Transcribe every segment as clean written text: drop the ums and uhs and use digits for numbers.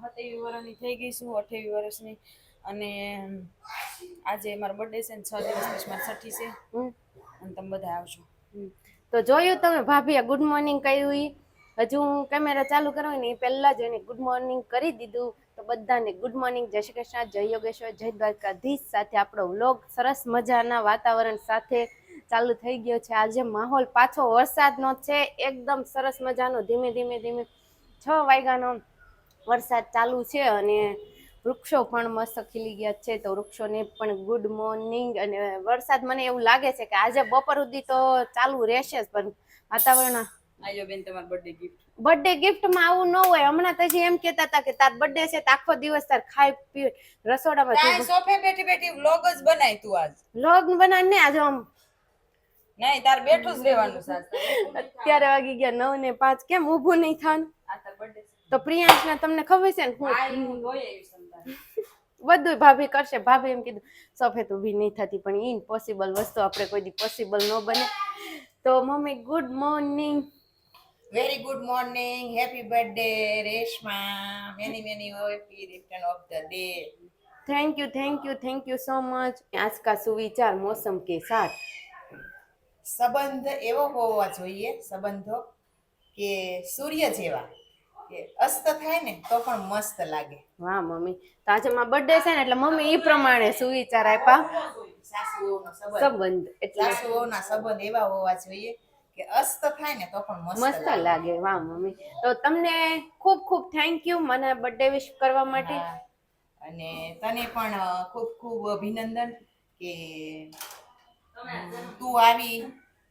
27 વર્ષની થઈ ગઈ છું, 28 વર્ષની. અને આજે મારો બર્થડે છે ને 6 દિવસ પછી મારી છઠ્ઠી છે. અને તમે બધા આવજો. તો જોયું તમે ભાભીએ ગુડ મોર્નિંગ કહ્યું. હજુ હું કેમેરા ચાલુ કરવા ને એ પહેલા જ એને ગુડ મોર્નિંગ કરી દીધું. તો બધાને ગુડ મોર્નિંગ, જય શ્રી કૃષ્ણ, જય યોગેશ્વર, જય દ્વારકાધીશ. સાથે આપણો વ્લોગ સરસ મજાના વાતાવરણ સાથે ચાલુ થઈ ગયો છે. આજે માહોલ પાછો વરસાદનો છે, એકદમ સરસ મજાનો. ધીમે ધીમે ધીમે 6 વાગ્યાનો વરસાદ ચાલુ છે અને વૃક્ષો પણ મસ્ત ખીલી ગયા છે. તો વૃક્ષોને પણ ગુડ મોર્નિંગ. અને વરસાદ મને એવું લાગે છે કે આજે બપોર સુધી તો ચાલુ રહેશે જ, પણ વાતાવરણ. આજો બેન તમાર બર્થડે ગિફ્ટમાં આવું ન હોય. હમણાં તો એમ કહેતા હતા કે તાર બર્થડે છે તો આખો દિવસ તાર ખાઈ પી રસોડામાં સોફે બેઠી બેઠી વ્લોગ જ બનાય તું. આજ વ્લોગ બનાવ ને આજે આમ નહીં, તાર બેઠું જ રહેવાનું છે. અત્યારે વાગી ગયા 9 ને 5. કેમ ઊભું નહીં થાન? તો પ્રિયાંશને તમને ખબર છે ને હું બધું ભાભી કરશે. ભાભી એમ કીધું સફેદ ઊભી નહીં થતી, પણ ઇમ્પોસિબલ વસ્તુ આપણે કોઈ દી પોસિબલ ન બને. તો mummy good morning. Very good morning, happy birthday Reshma, many many happy return of the day. Thank you thank you thank you so much. आज का सुविचार मौसम के साथ. સંબંધ એવો હોવા જોઈએ, સંબંધો કે સૂર્ય જેવા, કે અસ્ત થાય ને તો પણ મસ્ત લાગે. વાહ મમ્મી, તો આજે મારો બર્થડે છે ને એટલે મમ્મી ઈ પ્રમાણે સુવિચાર આપ્યા. સાસુઓનો સંબંધ એટલે સાસુઓના સંબંધ એવા હોવા જોઈએ કે અસ્ત થાય ને તો પણ મસ્ત લાગે. વાહ મમ્મી, તો તમને ખૂબ ખૂબ થેન્ક યુ મને બર્થડે વિશ કરવા માટે. અને તને પણ ખૂબ ખૂબ અભિનંદન કે તું આવી,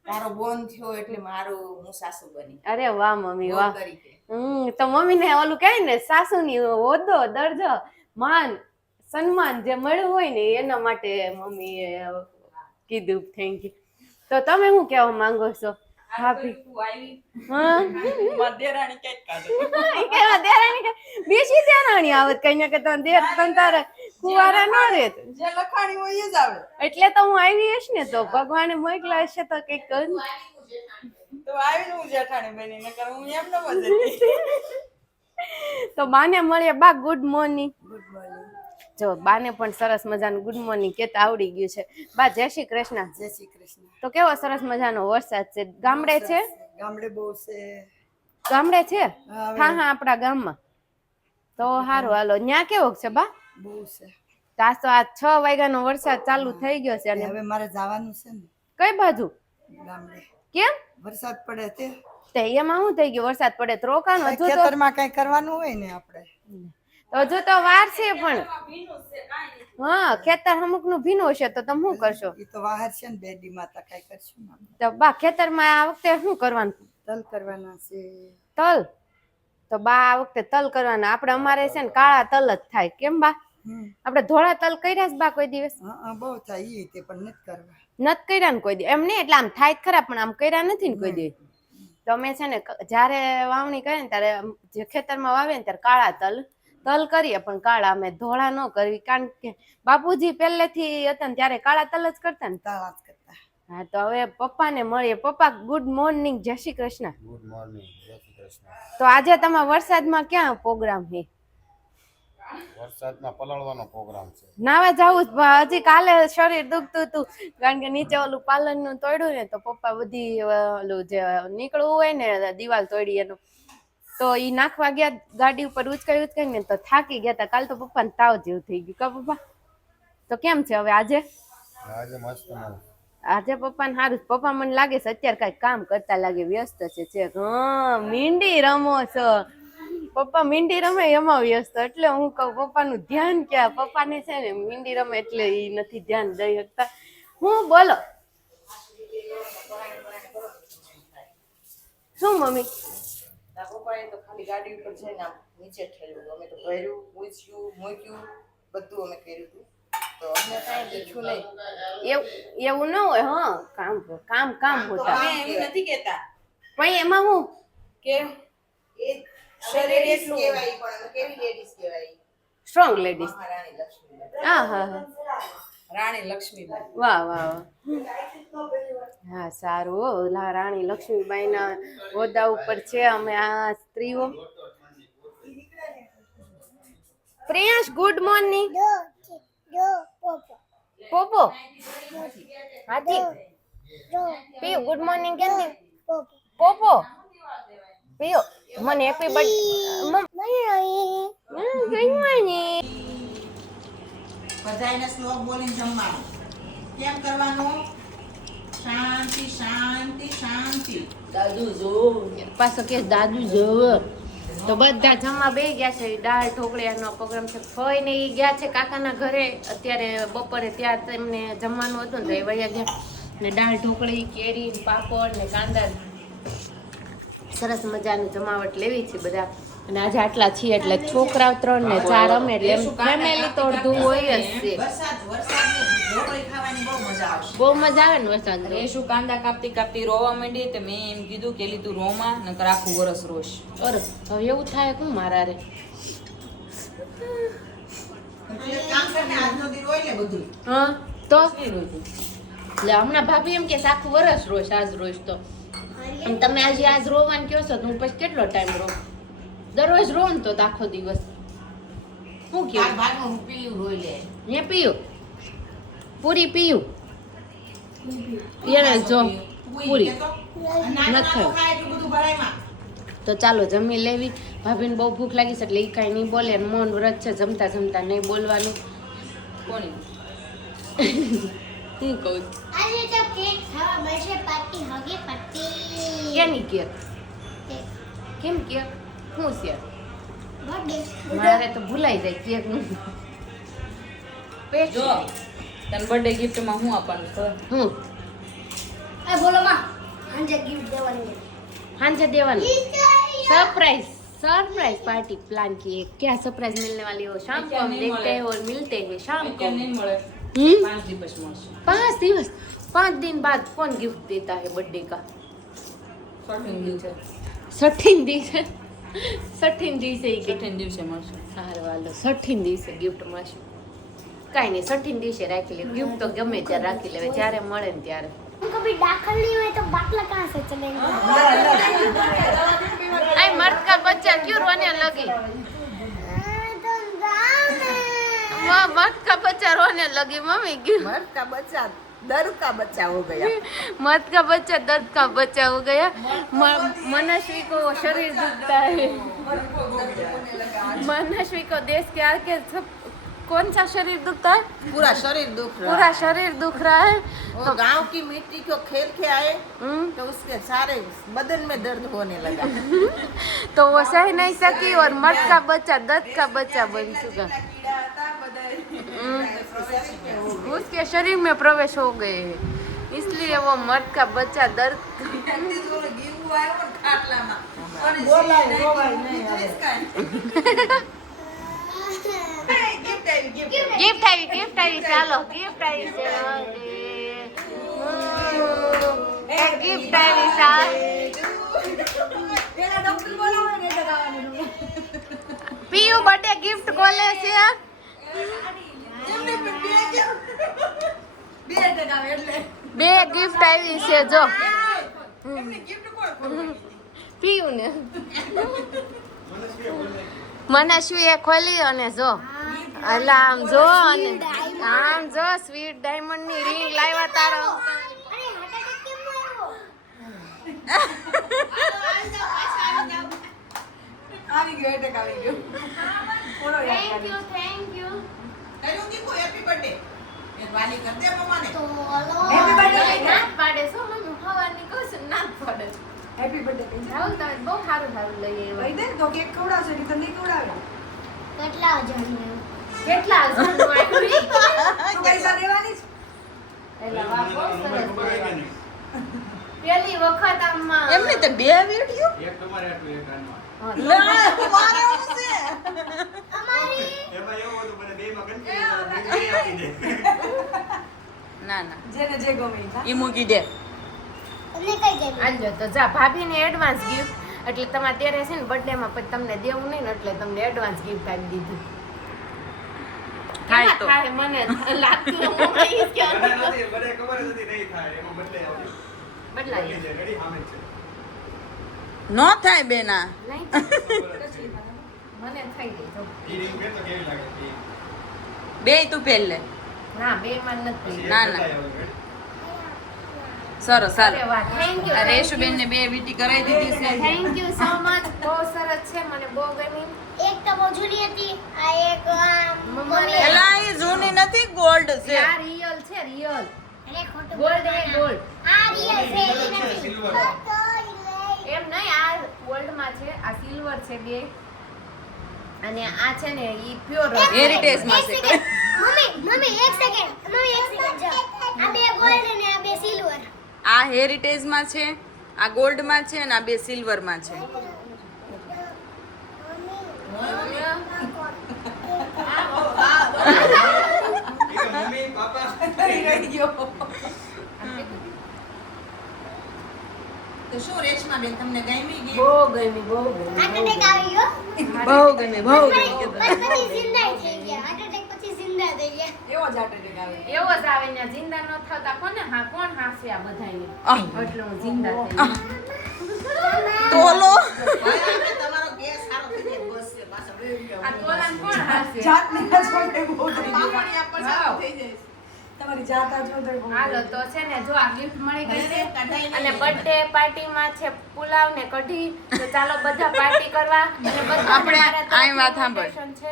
તારો બોન થયો એટલે મારું હું સાસુ બની. અરે વાહ મમ્મી વાહ. તો મમ્મી ને ઓલું કહે ને સાસુની હોદ્દો, દરજ્જો, માન સન્માન જે મળ્યું હોય ને એના માટે મમ્મીએ કીધું થેન્ક યુ. તો તમે શું કહેવા માંગો છો ભાભી? બેસી દેરાણી આવત કઈ ને કે તારે કુવારા ન રે જે લખાણી હોય એ જ આવે. એટલે તો હું આવી હશ ને, તો ભગવાને મોકલા હશે તો કઈક તો આવીને હું જેઠાણી બની ને કર હું એમ ન મજેતી. તો બાને મળીએ. બા ગુડ મોર્નિંગ. Good morning. જો બાને પણ સરસ મજાનું ગુડ મોર્નિંગ કેતા આવડી ગયું છે. બા જય શ્રી કૃષ્ણ. જય શ્રી કૃષ્ણ. તો કેવો સરસ મજાનો વરસાદ છે. ગામડે છે? ગામડે બહુ છે. ગામડે છે? હા હા, આપણા ગામમાં. તો સારું હાલો. ન્યા કેવો છે બા? બહુ છે. તાસો આ 6 વાગ્યાનો વરસાદ ચાલુ થઈ ગયો છે. અને હવે મારે જવાનું છે ને. કઈ બાજુ? ગામડે. કેમ? વરસાદ પડે તે એમાં શું થઈ ગયું? વરસાદ પડે તો રોકાનું. હજુ તો ખેતરમાં કઈ કરવાનું હોય ને આપણે, તો હજુ તો વાર છે. પણ હા, ખેતર અમુક નું ભીનું હશે તો તમે શું કરશો? એ તો બહાર છે ને, બેડી માતા કઈ કરશું. તો બા ખેતરમાં આ વખતે શું કરવાનું? તલ કરવાના છે. તલ? તો બા આ વખતે તલ કરવાના. આપણે અમારે છે ને કાળા તલ જ થાય. કેમ બા? આપણે ધોળા તલ કર્યા છે બા કોઈ દિવસ? બહુ થાય તે પણ નથી કરવા. નથી કર્યા ને કોઈ દિવસ? એમ નહીં, એટલે આમ થાય ખરા પણ આમ કર્યા નથી ને કોઈ દિવસ. તો અમે છે ને જયારે વાવણી કરીએ ને ત્યારે જે ખેતરમાં વાવે ને ત્યારે કાળા તલ કરીએ, પણ કાળા અમે ધોળા ન કરવી. કારણ કે બાપુજી પહેલેથી હતા ને ત્યારે કાળા તલ જ કરતા ને. હા, તો હવે પપ્પાને મળીએ. પપ્પા ગુડ મોર્નિંગ, જય શ્રી કૃષ્ણ. ગુડ મોર્નિંગ, જય શ્રી કૃષ્ણ. તો આજે તમારા વરસાદમાં ક્યાં પ્રોગ્રામ છે? વરસાદમાં પલળવાનો પ્રોગ્રામ છે. નાવા જવું હજી કાલે શરીર દુખતું હતું કારણ કે નીચે ઓલું પાલનનું તોડ્યું ને, તો પપ્પા બધી ઓલું જે નીકળવું હોય ને દિવાલ તોડી એનું, તો ઈ નાખવા ગયા ગાડી ઉપર ઉચકાઈ ને તો થાકી ગયા હતા. કાલ તો પપ્પાને તાવ જેવું થઈ ગયું. કા પપ્પા? તો કેમ છે હવે આજે? આજે મસ્ત. આજે પપ્પાને સારું. પપ્પા મને લાગે છે અત્યારે કઈ કામ કરતા લાગે, વ્યસ્ત છે. હા, મીંડી રમો છો પપ્પા? મીંડી રમે એમાં વ્યસ્ત. એટલે હું કહું પપ્પાનું ધ્યાન ક્યાં? પપ્પાને છે ને મીંડી રમે એટલે એ નથી ધ્યાન દઈ શકતા. હું બોલો શું મમ્મી? પપ્પાએ તો ખાલી ગાડી ઉપર જઈને નીચે ઠેલ્યું. અમે તો ભર્યું, પૂછ્યું, મૂક્યું, બધું અમે કર્યું હતું. તો અમને કાંઈ દીઠું નહીં. એવું ન હોય. હા, કામ હોતા. અમે એમ નથી કહેતા, પણ એમાં હું કે એ શરીર એટલું કહેવાય, પણ કેવી લેડીઝ કહેવાય? Strong ladies. મહારાણી લક્ષ્મીબાઈ. હા. રાણી લક્ષ્મીબાઈ. વાહ. હા, સારું. રાણી લક્ષ્મીબાઈ ના હોદ્દા ઉપર છે અમે આ સ્ત્રીઓ. પ્રિયાંશ ગુડ મોર્નિંગ પોપો હાથી પિયુ ગુડ મોર્નિંગ કેમ ને પોપો પિયુ મને હેપી બર્થડે ગુડ મોર્નિંગ બધાયને શ્લોક બોલીને જમવાનું કેમ કરવાનું શાંતિ શાંતિ શાંતિ દાદુ જો પાછો કે દાદુ જોવો તો બધા જમવા બેસી ગયા છે દાળ ઢોકળિયાનો પ્રોગ્રામ છે ફઈ ને ઈ ગયા છે કાકાના ઘરે અત્યારે બપોરે ત્યાં તેમને જમવાનું હતું ને તો એ વયા ગયા ને દાળ ઢોકળી કેરી પાપડ ને કાંદા સરસ મજાની જમાવટ લેવી છે બધા અને આજે આટલા છીએ એટલે છોકરાઓ 3 ને 4 અમે એટલે ફેમિલી તો અડધું હોય જ છે વરસાદ ઢોકળી ખાવાની બહુ મજા આવશે બહુ મજા આવે ને વરસાદ એ શું કાંદા કાપતી કાપતી રોવા માંડી તો મેં એમ કીધું કે લીધું રોમાં નકર આખું વરસ રોશ અરે હવે એવું થાય કે મારા રે એટલે કામ કરીને આજનો દી રોઈ લે બધું હા તો નહીં રોતી. એટલે હમણાં ભાભી એમ કે આખું વરસ રોજ આજ રોજ તો અને તમે આજે આજ રોવાનું કહો છો તો હું પછી કેટલો ટાઈમ રો દરરોજ રો ને તો આખો દિવસ શું ચાર કેવું ભાગનું હું પીયું રોઈ લે હે પીયું પૂરી પીયું એને જો પૂરી નથી ખાય એટલું બધું ભરાયમાં તો ચાલો જમી લેવી ભાભીને બહુ ભૂખ લાગી છે એટલે એ કાંઈ નહીં બોલે અને મૌન વ્રત છે જમતા જમતા નહીં બોલવાનું કોની હું કહું આજે તો કેક ખાવા મળશે પાર્ટી હગે પાર્ટી કેની કેક કેમ કેક શું છે બર્થડે મારે તો ભૂલાઈ જાય કેક નું જો તને બર્થડે ગિફ્ટમાં હું આપવાનું છે હું આ બોલો માં આજે ગિફ્ટ દેવાની हांजा देवन सरप्राइज सरप्राइज पार्टी प्लान किए क्या सरप्राइज मिलने वाली हो शाम को हम देखते हैं और मिलते हैं शाम को અત્યારે નહીં મળે 5 દિવસ મળશે 5 दिवस 5 दिन बाद कौन गिफ्ट देता है बर्थडे का 16 દિવસે 16 દિવસે 16 દિવસે 16 દિવસે મળશે હાર વાલો 16 દિવસે गिफ्ट મળશે કાઈ નહીં 16 દિવસે રાખી લે गिफ्ट तो गમે ત્યારે રાખી લેવે જ્યારે મળે ને ત્યારે उनको भी दाखिल नहीं हुए तो बाटला कहाँ से चलेंगे आई मर्द का बच्चा क्यों रोने लगी तो गाँव में वो मर्द का बच्चा रोने लगी मम्मी क्यों मर्द का बच्चा दर्द का बच्चा हो गया मर्द का बच्चा दर्द का बच्चा हो गया मनस्वी को शरीर दुखता है मनस्वी को देश के आके सब कौन सा शरीर दुखता है पूरा शरीर दुख रहा पूरा है शरीर दुख रहा है वो गांव की मिट्टी को खेल के आए हम्म, तो उसके सारे बदन में दर्द होने लगा तो वो सह नहीं सकी और मर्द का बच्चा दर्द का बच्चा बन चुका उसके शरीर में प्रवेश हो गए हैं इसलिए वो मर्द का बच्चा दर्द गिफ्ट आई ચાલો गिफ्ट आई गिफ्ट आई પીયુ બર્થડે ગિફ્ટ કોલે છે બે ગિફ્ટ આવી છે જો પીયુ ને મનસ્વી એ ખોલી અને જો અલા આમ જો અને આમ જો સ્વીટ ડાયમંડ ની રિંગ લાવ્યા તારો थैंक यू करूं देखो हैप्पी बर्थडे एक वाली कर दे मम्मा ने तो નાથ પાડે છો મમ્મી હવાની કહું છું નાથ પાડે હેપી બર્થડે કઈ જાવ તમે બહુ સારું સારું લઈ ભાઈ આવ્યા દે તો કેક ખવડાવશે કે તને ખવડાવે કેટલા જણ કેટલા હજારનું આવ્યું તો પૈસા દેવાની છે એલા વાહ બહુ સરસ પેલી વખત આમાં એમને તો બે વિડિયો એક તમારે આટલું એક આનમાં मारे उसे અમારી એમાં એવું હતું મને બેમાં કન્ફ્યુઝન આપી દે ના ના જેને જે ગમે ઈ ખા. ઈ મૂકી દે તમને કઈ ગમી આજો તો જા ભાભીને એડવાન્સ ગિફ્ટ એટલે તમારે ત્યારે છે ને બર્થડે માં પછી તમને દેવું નહીં ને એટલે તમને એડવાન્સ ગિફ્ટ આપી દીધું થાય કેમાં તો. થાય મને લાગતું હું કહીશ કે મને ખબર જ હતી નહીં થાય એમાં બદલે આવશે બદલાય રેડી સામે જ છે નો થાય બેના નહીં મને થઈ ગઈ જો. ઈ ring પહેરતો કેવી લાગે ઈ? બેય તું પહેર લે. ના બે માં નથી પછી ના, એક ના. બતાય હવે. સરસ અરે ચાલો વાહ થેન્ક યુ આ રેશુબેન ને બે વીટી કરાવી દીધી છે થેન્ક યુ સો મચ બહુ સરસ છે મને બહુ ગમી એક તો બહુ જૂની હતી આ એક મમ્માને- એલા એ જૂની નથી ગોલ્ડ છે આ રિયલ છે રિયલ અરે ખોટું ગોલ્ડ હે ગોલ્ડ આ રિયલ છે Silver એવી છે, નથી silver. એમ નહીં આ ગોલ્ડ માં છે આ સિલ્વર છે બે અને આ છે ને ઈ પ્યોર હેરિટેજ માં છે મમ્મી એક સેકન્ડ જો આ બે ગોલ્ડ અને આ બે સિલ્વર આ હેરિટેજ માં છે આ ગોલ્ડ માં છે અને આ બે સિલ્વર માં છે ઈ તો મમ્મી પાપા તો શું રેશમા બેન તમને ગમી ગઈ? બહુ ગમી બહુ ગમી હાર્ટ એટેક આવી ગયો બહુ ગમે બહુ ગમે પછી જિંદા થઈ ગયા હાર્ટ એટેક પછી જિંદા થઈ ગયા એવો જ હાર્ટ એટેક આવે એવો જ આવે ને જિંદા ન થતા કોને હા કોણ હાસે આ બધાયને આહ. એટલે હું જિંદા થઈ તોલો તમારો ગેસ સારો થઈ જાય બસ છે પાછા. આ તોલાને કોણ હાસે જાતની ના છોડે બહુ થઈ ગયું. પાપડી આપણ સારો થઈ જાય. તમારી જાત આ જો તો બહુ હાલો તો છે ને જો આ ગિફ્ટ મળી ગઈ છે કઢાઈ અને બર્થડે પાર્ટીમાં છે પુલાવ ને કઢી તો ચાલો બધા પાર્ટી કરવા અને બધા આપણે મારા આય વાત સાંભળ. invitation છે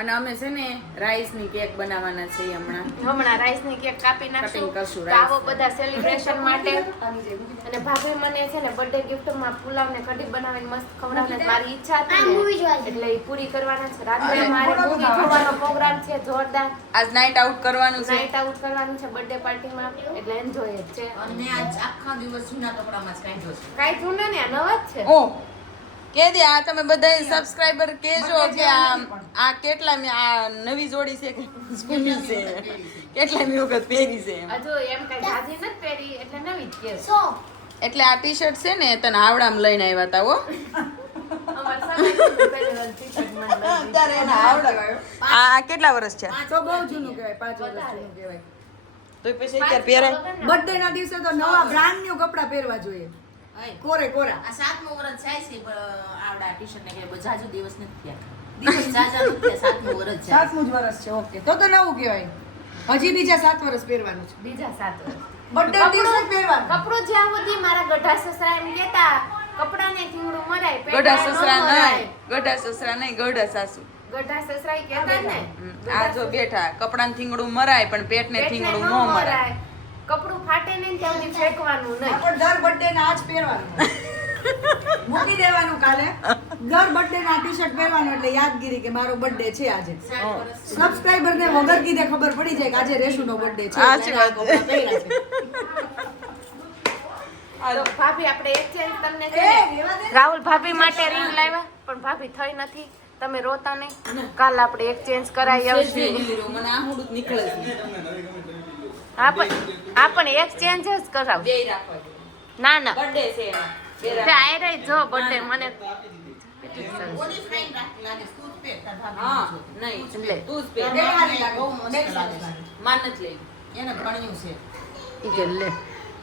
અને અમે છે ને રાઈસ ની કેક બનાવવાના છે હમણાં રાઈસ ની કેક કાપી નાખશું Cutting કરશું તો આવો rice. બધા સેલિબ્રેશન માટે આવી જાય. અને ભાભી મને છે ને બર્થડે ગિફ્ટમાં પુલાવ ને કઢી બનાવીને મસ્ત ખવડાવવાની મારી ઈચ્છા આ હતી movie ને, જોવા છે. એટલે એ પૂરી કરવાના છે રાત્રે અરે, મારે મોડો મૂવી તો જોવાનો પ્રોગ્રામ છે જોરદાર આજ નાઈટ આઉટ કરવાનું છે નાઈટ આઉટ કરવાનું છે બર્થડે પાર્ટીમાં એટલે એન્જોય જ છે અને આજ આખા દિવસ જૂના કપડામાં જ કાઢ્યો છે. કાઈ જૂના ને આ નવા જ છે ઓ કે દે આ તમે બધા સબસ્ક્રાઇબર કેજો કે આ કેટલા આ નવી જોડી છે કે જૂની છે કેટલા વખત પહેરી છે એમ. હજુ એમ કઈ જાજી નથી પહેરી એટલે નવી જ કે સો એટલે આ ટી શર્ટ છે ને તને હાવડામાં લઈને આવ્યા હતા હો અમાર સગાઈ પહેલી વાર t-shirt મને લઈ અત્યારે એના હાવડા આ કેટલા વર્ષ છે તો બહુ જૂનું કહેવાય 5 વર્ષ જૂનું કહેવાય તો પછી અત્યારે પહેરાય બર્થડે ના દિવસે તો નવા બ્રાન્ડ ન્યુ કપડા પહેરવા જોઈએ અય, કોરે કોરા આ 7મું વર્ષ જાય છે આવડા ટી-શર્ટ ને કે જાજુ દિવસ નથી થયા. દિવસ જાજા નથી થયા, 7મું વર્ષ જાય. 7મું જ વર્ષ છે ઓકે તો નવું કહેવાય હજી બીજા 7 વર્ષ પહેરવાનું છે બીજા 7 વર્ષ બર્થડે દિવસે જ પહેરવાનું કપડું જ્યાં સુધી મારા ગઢા સસરા એમ કેતા કપડાને થીંગડું મરાય ગઢા પેટને ન સસરા મરાય. નહીં ગઢા સસરા નહીં ગઢા સાસુ ગઢા સસરા ઈ કહેતા ને આ જો બેઠા કપડાને થીંગડું મરાય પણ પેટને પેટને થીંગડું ન ન મરાય મરાય કપડું ફાટે નહીં ત્યાં સુધી ફેંકવાનું નહીં પણ દર બર્થડે ના આજ પહેરવાનું મૂકી દેવાનું કાલે દર બર્થડે ના ટી-શર્ટ પહેરવાનું એટલે યાદગીરી કે મારો બર્થડે છે આજે સબસ્ક્રાઇબર ને વગર કીધે ખબર પડી જાય કે આજે રેશુનો બર્થડે છે સાચી એટલે વાત. આ કપડાં પહેર્યા છે તો ભાભી આપણે એક્સચેન્જ તમને છે એ, ને રેવા દે. રાહુલ ભાભી માટે રિંગ લાવ્યા પણ ભાભી થઈ નથી તમે રોતા નહીં કાલ આપણે એક્સચેન્જ કરાવી આવશું મને આ હુડું નીકળે છે આ પણ એક્સચેન્જ જ કરાવ બે રાખવા દે ના ના બર્થડે છે એનો. બે તે રાખવા. આઈ રહી જો બર્થડે મને બોડી ફાઇન લાગે, તું જ પહેર, તાર ભાભી હા નથી જોતી. નહીં લે. તું જ પહેર બે હારી લાગે. બહુ મસ્ત લાગે છે. માન નથી લઈ એને ભણ્યું છે. ઈ કે લે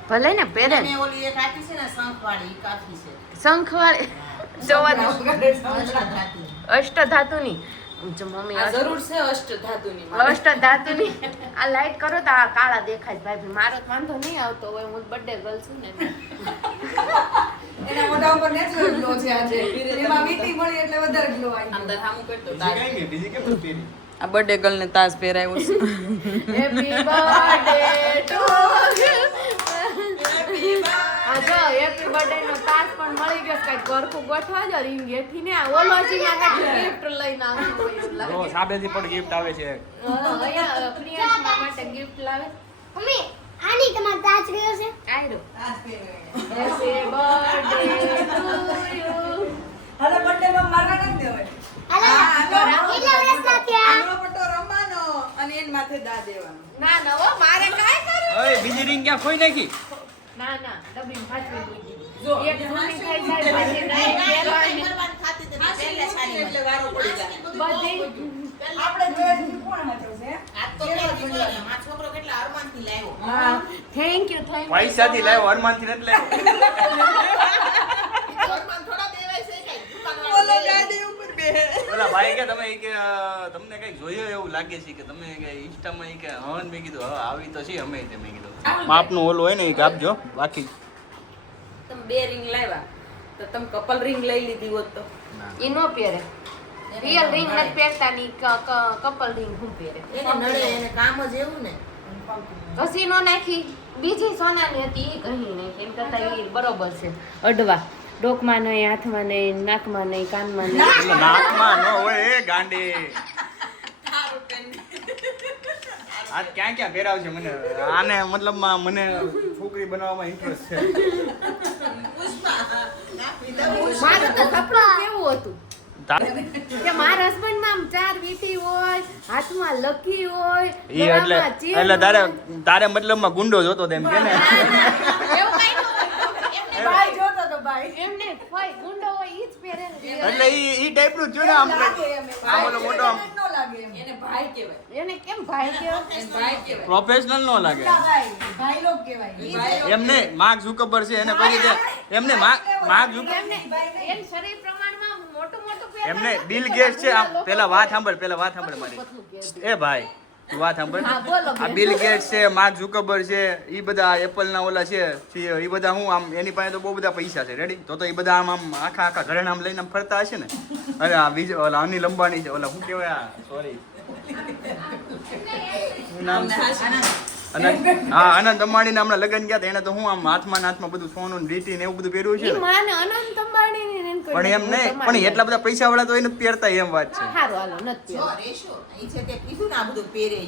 ભલે ને પહેરે મેં ઓલી એક આપી છે ને શંખવાળી, ઈ કાફી છે. શંખ વાળી જોવા દો અષ્ટધાતુ. અષ્ટધાતુની જો મમ્મી આ જરૂર છે અષ્ટ ધાતુની અષ્ટધાતુની આ લાઈટ કરો તો આ કાળા દેખાય ભાઈ મારો તો વાંધો નહીં આવતો હોય હું બર્થડે ગર્લ છું ને એના મોઢા ઉપર નેચરલ ગ્લો છે આજે એમાં વીટી મળી એટલે વધારે ગ્લો આવી આમ ગયો. દર હામું કરતો બીજી તાજ કાંઈ નહીં, બીજી કેમ નથી પહેરી? આ બર્થડે ગર્લ ને તાજ પહેરાયો છે હેપી બર્થડે ટુ આ જો હેપી બર્થડે નો તાસ પણ મળી ગયો કઈ ગરખું ગોઠવા જો રીંગ એથી ને ઓલો છે ને ગિફ્ટ લઈને આવ્યો હોય એવું લાગે સાબેથી પણ gift આવે છે. અહીંયા પ્રિયાંશના માટે ગિફ્ટ લાવે મમ્મી આની તમાર તાજ ગયો છે આયરો હેપી બર્થડે ટુ યુ હાલો બર્થડે માં મારવા નથી દેવાય હાલો કેટલા વર્ષના થયા અને એન માથે દા દેવાનું ના ના હો મારે કાઈ કરવું ઓય, બીજી ring ક્યાં ખોઈ નાખી? ના ના ડબલી ભાચવી મૂકી એક જૂની થઈ જાય પછી નહીં પહેરવાની કરવાની થાતી હતી, પહેલા સારી એટલે વારો પડી જાય બધી આપણે જોઈએ છે કોણ હાચવશે આ તો પહેરવી જોઈએ ને. મારો છોકરો કેટલા અરમાનથી લાવ્યો. હા થેન્ક યુ પૈસાથી લાવ્યો, હનુમાનથી નથી લાવ્યો. અરમાન થોડા દેવાય છે કાંઈ? દુકાનવાળા બોલો ગાડી ઉપર બેહે. ઓલા ભાઈ કે તમે ઈ કે તમને કઈક જોયું એવું લાગે છે કે તમે કે ઇન્સ્ટામાં ઈ કે હન મેં કીધું હવે આવી તો છે અમે તે મેં કીધું માપનું ઓલું હોય ને ઈ આપજો બાકી તમે 2 રિંગ લાવ્યા તો તમે કપલ રિંગ લઈ લીધી હોત તો ઈ નો પહેરે રિયલ રિંગ નથી પહેરતા ની કપલ રિંગ હું પહેરે એને નડે એને કામ જ એવું ને ઘસી નો નાખી બીજી સોનાની હતી એ કહી નહીં એમ કરતા એ બરોબર છે અડવા ડોકમાં નહીં હાથમાં નહીં નાકમાં નહીં કાનમાં નહીં એટલે નાકમાં ન હોય એ ગાંડી આ ક્યાં ક્યાં પહેરાવશે મને આને મતલબમાં મને છોકરી બનાવવામાં ઇન્ટરેસ્ટ છે મારું તો સપનું કેવું હતું કે મારા હસબન્ડમાં આમ 4 વીંટી હોય હાથમાં લકી હોય ઈ એટલે તારે મતલબમાં ગુંડો જોતો તેમ કે ને એવું કાંઈ ન હોય. એમને ભાઈ જોતો તો ભાઈ એમને ભાઈ ગુંડો હોય ઈ જ પહેરે ને. એટલે ઈ ટાઈપનું જ છે ને આમ આમ ઓલો મોટો આમ ન લાગે એમ એને ભાઈ કહેવાય એને કેમ ભાઈ કહેવાય? એને ભાઈ કહેવાય પ્રોફેશનલ નો લાગે ભાઈ લોક કહેવાય એમને માર્ક ઝુકબર છે એને પછી કે એમને માર્ક ઝુકબર એમને એમ શરીર પ્રમાણમાં મોટું મોટું પહેરે એમને ને, બિલ તો ગેટ્સ છે આમ લોકો પેલા વાત સાંભળ મારી પતલું કહે. એ ભાઈ તું વાત સાંભળ હા, બોલો આ બેન. બિલ ગેટ્સ છે માર્ક ઝુકબર છે ઈ બધા એપલ ના ઓલા છે ઈ બધા હું આમ એની પાસે તો બહુ બધા પૈસા છે રેડી તો ઈ બધા આમ આખા ઘરેણા આમ લઈને આમ ફરતા હશે ને અરે આ બીજો ઓલા અનિલ અંબાણી છે ઓલા શું કહેવાય સોરી નામ છે આનંદ અંબાણી ના હમણાં લગ્ન ગયા હતા એને તો હું આમ હાથમાં બધું સોનું ને રીટી ને એવું બધું પહેર્યું છે ઈ ને માને અનંત અંબાણીની ને એને કોઈ પણ એમ નહીં પણ એટલા બધા પૈસા વાળા તો એને પહેરતા એમ વાત છે હારું હાલો નથી જો રેશો ઈ છે તે કીધું ને આ બધું પહેરે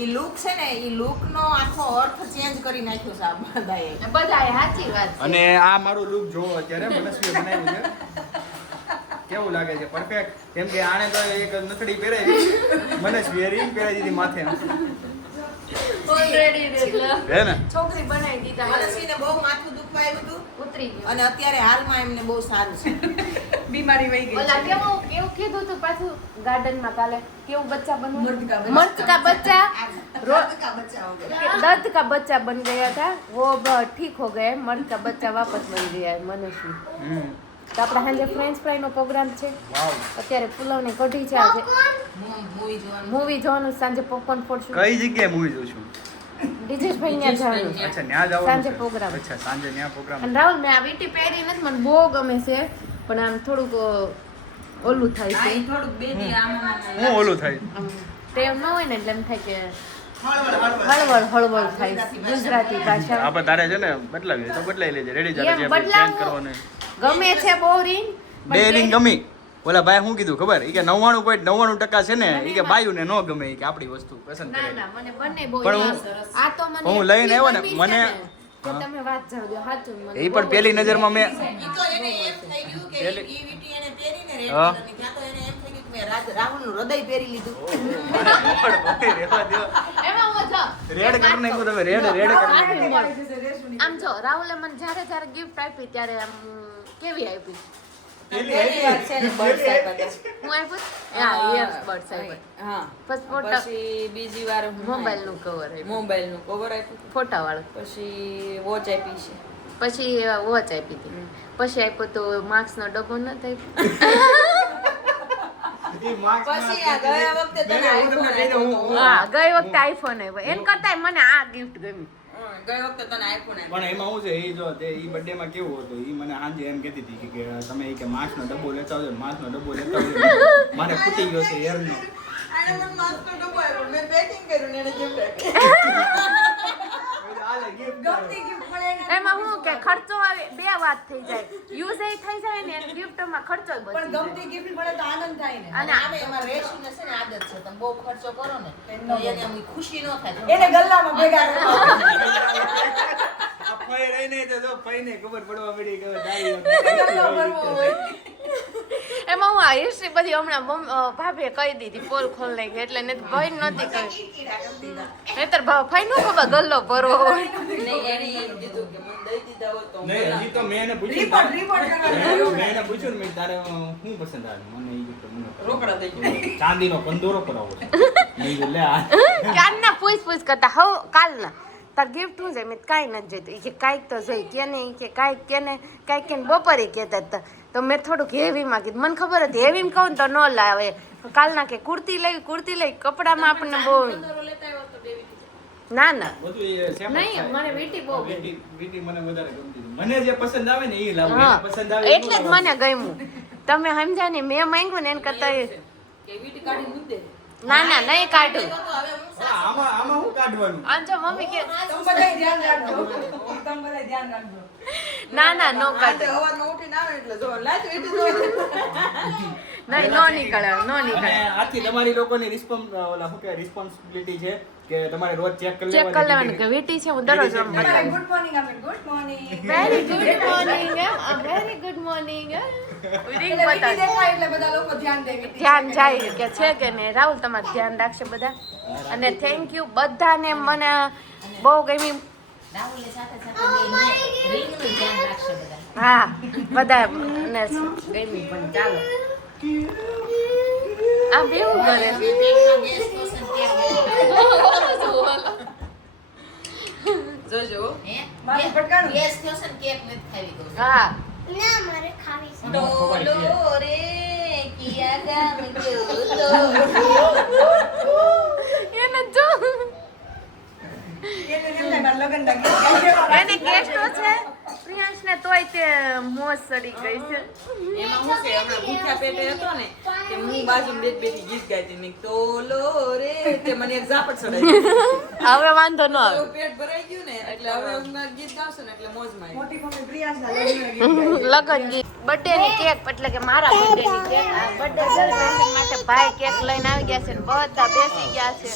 ઈ લુક છે ને ઈ લુક નો આખો અર્થ ચેન્જ કરી નાખ્યો છે આ બધાએ બધાએ સાચી વાત છે. અને આ મારું લુક જોવો અત્યારે મનસ્વીએ બનાવ્યું છે કેવું લાગે છે પરફેક્ટ કેમ કે આણે તો એક નથડી પહેરાવી મનસ્વીએ રિંગ પહેરાવી દીધી માથે Already એટલે હે ને છોકરી બનાવી દીધા મનસ્વીને બહુ માથું દુખવા આવ્યું હતું ઉતરી ગયું. અને અત્યારે હાલમાં એમને બહુ સારું છે બીમારી વહી ગઈ ઓલા છે. કેવું કીધું તું પાછું ગાર્ડનમાં કાલે કેવું બચ્ચા બનવું મર્દ मर्द का बच्चा રોજ કા બચ્ચા હો ગયા दर्द का बच्चा बन गया था वो ठीक हो गए मर्द का बच्चा वापस बन गया है मनुष्य તો આપણે સાંજે ફ્રેન્ચ ફ્રાય નો પ્રોગ્રામ છે વાવ અત્યારે પુલાવની કઢી છે આજે મૂવી જોવાનું મૂવી જોવાનું સાંજે પોપકોર્ન ફોડશું કઈ જગ્યાએ મૂવી જોઉં છું દિજેશભાઈ ત્યાં જવાનું છે. અચ્છા ન્યા જવાનું સાંજે છે? program. અચ્છા સાંજે ન્યા પ્રોગ્રામ અને રાહુલ મેં આ વીંટી પહેરી નથી મને બહુ ગમે છે પણ આમ થોડુંક ઓલું થાય છે આ થોડુંક બે દી આમ હું ઓલું થાય આમ ટેવ ન હોય ને એટલે એમ થાય કે હળવળ થાય ગુજરાતી ભાષા આપણે તારે છે ને બદલાવી તો બદલાઈ લેજે રેડી ચાલે એમ જે બદલાવવું. ચેન્જ કરવાનું ગમે છે બહુ ring, બે પણ રિંગ ગમી ઓલા ભાઈ શું કીધું ખબર ઈ કે 99.99% છે ને ઈ કે બાયુને નો ગમે ઈ કે આપણી વસ્તુ પસંદ ના કરે ના મને બંને બહુ પણ યાદ. હું- આ તો મને હું લઈને આવ્યો ને, એટલી મને- ગમી છે ને કે તમે વાત જાવ દો સાચું મને એ બહુ પણ પેલી નજરમાં મેં ઈ તો એને એમ થઈ ગયું કે પેલી- ઈ વીંટી એને પહેરીને રેડ હા. કલરની ત્યાં તો એને એમ થઈ ગયું કે મેં રાહુલનું હૃદય પહેરી લીધું એમાં હું જો રેડ કરી નાખ્યું તમે રેડ કરી નાખ્યું. આમ જો રાહુલે મને જ્યારે ગિફ્ટ આપી ત્યારે આમ કેવી આપી પહેલી વાર છે ને બર્ડ્સ આપ્યા હતા. હું આપ્યું હા earbuds આપ્યા હા પછી ફોટા પછી બીજી વાર મોબાઈલ નું કવર આપ્યું મોબાઈલ નું કવર આપ્યું હતું. ફોટા વાળું પછી વોચ આપી છે પછી વોચ આપી હતી પછી આપ્યો તો માર્ક્સ નો ડબ્બો ન થાય પછી આ ગયા વખતે તને iPhone આપ્યો હતો. હા ગઈ વખતે આઈફોન આવ્યો એન કરતા મને આ ગિફ્ટ ગમી ગઈ વખતે તને iPhone આપ્યો. પણ એમાં શું છે ઈ જો તે ઈ બર્થડે માં કેવું હતું ઈ મને સાંજે એમ કહેતી હતી કે તમે ઈ કે માસ્ક નો ડબ્બો લેતા આવજો માસ્ક નો ડબ્બો લેતા આવજો મારે ફૂટી ગયો છે એર નો આને મને માસ્કનો ડબ્બો આપ્યો. મેં packing કર્યું ને એને gift આપી. ગમતી gift મળે એને એમાં હું કે ખર્ચો આવે બે વાત થઈ જાય યુઝ એ થઈ જાય ને ગિફ્ટ માં ખર્ચો પણ બચી જાય ગમતી gift મળે તો આનંદ થાય ને અને આમે એમાં રેશીને છે ને આદત છે તમે બહુ ખર્ચો કરો ને તો એને આમ ખુશી ન થાય એને ગલ્લામાં ભેગા કરવા આ ફઈ રહી નહીં તો જો ફઈને ખબર પડવા મળી કે તારી ગલ્લો ભરવો હોય એમાં હું આ હિસ્ટ્રી બધી હમણાં ભાભીએ કહી દીધી પોલ ખોલ નાખી એટલે ને ભાઈ નહોતી કહી નહીતર ભાઈ નું ખબર ગલ્લો ભરવો હોય નહીં, એણે એમ કીધું કે મને દઈ દીધા હોત તો હું નહીં બનાવું. હજી તો મેં એને પૂછ્યું રિપોર્ટ કરવાનો મેં એને પૂછ્યું ને મેં તારે શું પસંદ આવે મને ઈ ગિફ્ટ મને રોકડા દઈ ગયો. ચાંદીનો કંદોરો કરાવો છે મેં કીધું લે આ ક્યારના પૂછ કરતા હવ કાલના તાર ગિફ્ટ શું છે મેં કાંઈ નથી જોઈતું એ કે કાંઈક તો જોઈ કેને ઈ કે કાંઈક કેને બપોરે કહેતા હતા તો મેં થોડુંક હેવીમાં કીધું. મને ખબર હતી હેવીમાં કહું ને તો ન લાવે. કાલના કે કુર્તી લઈ કપડામાં આપણને બહુ ના ના નહીં મને વીટી બહુ વીટી મને વધારે ગમતી હતી. મને જે પસંદ આવે ને એ લાવું. હા એને પસંદ આવે એટલે જ મને ગમ્યું. તમે સમજ્યા ને મેં માંગ્યું ને એને કરતા ના ના નહીં કાઢું. આમાં હું કાઢવાનું? આમ જો મમ્મી કે તમે બધાય ધ્યાન રાખજો. તમે બધાય ધ્યાન રાખજો. ના ના નો આજે કાઢું સવારમાં ઉઠીને આવે એટલે જો લાજ વીટી જો નહીં નો નીકળે નો અને નીકળે. આથી તમારી લોકોની રિસ્પોન્સિબિલિટી છે કે તમારે રોજ ચેક કરી ચેક કરી લેવાનું કે વીટી છે હું દરરોજ આમ બતાવું. ગુડ મોર્નિંગ અમે good morning. Very good morning very good morning ring બતાવ દેખાય એટલે બધા લોકો ધ્યાન દે કે ધ્યાન જાય કે છે કે નહીં. રાહુલ તમારું ધ્યાન રાખશે બધા. અને થેન્ક યુ બધાને મને બહુ ગમી. હા બધા ને ગમી પણ ચાલો આ બેવું કરે જોજો મારું પટકાનું. હા ના મારે ખાવી છે ડોલો રે કિયા ગામ ડોલો એને જો એને એમ થાય મારા લગ્નના ગીત ગાય. એને ગેસ્ટો છે પ્રિયાંશ ને તોય તે મોજ સડી ગઈ છે. એમાં હું છે હમણાં ભૂખ્યા પેટે હતો ને કે હું બાજુમાં બેઠી ગીત ગાતી ને ડોલો રે તે મને એક ઝાપટ ચડાવી હવે વાંધો ન આવે. પેટ ભરાઈ ગયું ને એટલે હવે હું ગીત ગાવશે ને એટલે મોજમાં આવી. મોટી મમ્મી પ્રિયાંશના લગ્નના ગીત ગાય. લગન ગીત બર્થડે ની કેક એટલે કે મારા બર્થડે ની કેક બર્થડે સેલિબ્રેશન માટે ભાઈ કેક લઈને આવી ગયા છે ને બધા બેસી ગયા છે.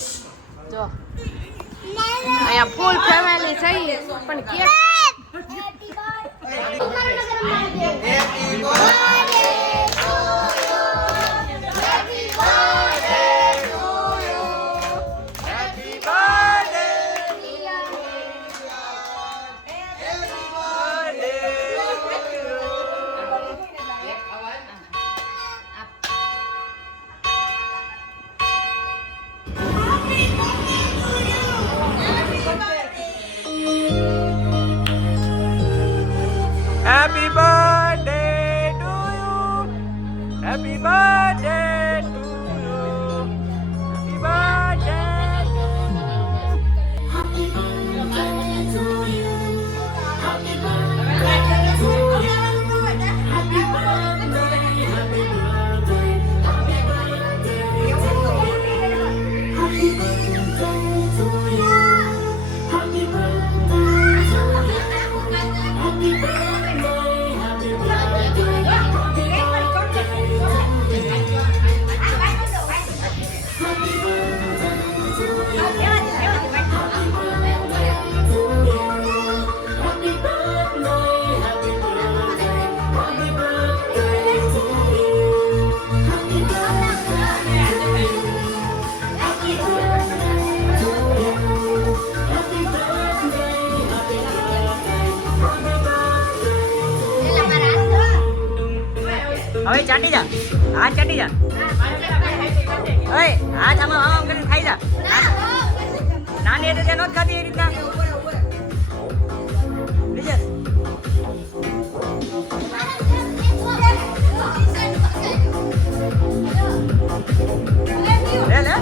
જો અહીંયા ફૂલ ફેમિલી છે પણ cake Happy birthday to you. Happy birthday to you. Happy birthday to you. હવે ચાટી જા હાથ ચાટી જા ઓય હાથ આમાં આમ કરીને ખાઈ જા નાની એટલે નો જ ખાતી એ રીતના બીજા લે લે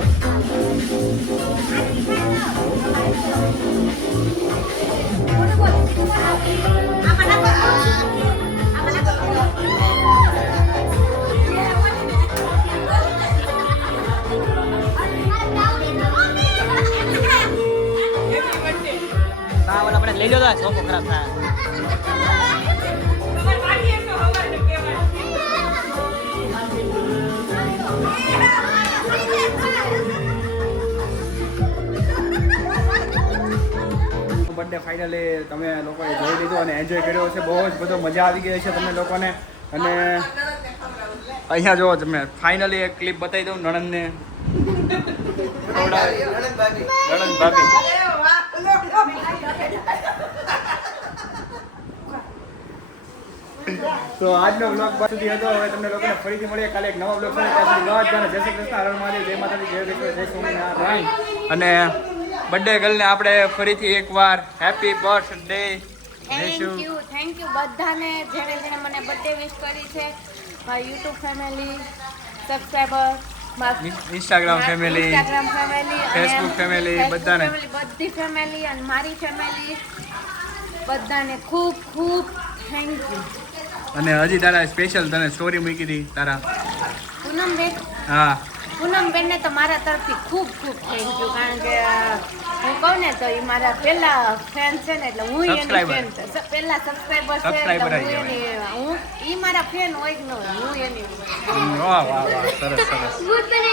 હા ઓલા આપણે લઈ લો તો સોફો ખરાબ થાય બર્થડે ફાઇનલી તમે લોકોએ જોઈ લીધો અને એન્જોય કર્યો છે. બહુ જ બધો મજા આવી ગઈ છે તમને લોકોને. અને અહીંયા જો તમે ફાઇનલી એક ક્લિપ બતાવી દઉં નણંદને. નણંદ ભાભી તો આજનો બ્લોગ બસ સુધી હતો. હવે તમને લોકોને ફરીથી મળીએ કાલે એક નવા બ્લોગ સાથે. ત્યાં સુધી જય શ્રી કૃષ્ણ, હર હર મહાદેવ, જય માતાજી, જય વિશ્વ, જય સ્વામિનારાયણ. અને બર્થડે ગર્લને આપણે ફરીથી એકવાર હેપી બર્થડે થેન્ક યુ બધાને જેણે જેણે મને બર્થડે વિશ કરી છે. મારી YouTube family, subscriber, Instagram family, Facebook family, બધાને. બધી ફેમિલી અને મારી ફેમિલી બધાને ખૂબ ખૂબ થેન્ક યુ. અને હજી તારા સ્પેશિયલ તને સ્ટોરી મૂકી હતી તારા. પૂનમબેન, હા પૂનમબેનને તો મારા તરફથી ખૂબ ખૂબ થેન્ક યુ, કારણ કે હું કહું ને તો એ મારા પહેલા ફેન છે ને, એટલે હું એની Subscriber. ફેન છે, પહેલા સબસ્ક્રાઈબર છે, Subscriber એટલે હું આવી એની હું ઈ મારા ફેન હોય કે ન હોય, હું એની વાહ વાહ વાહ સરસ સરસ. ભૂત બને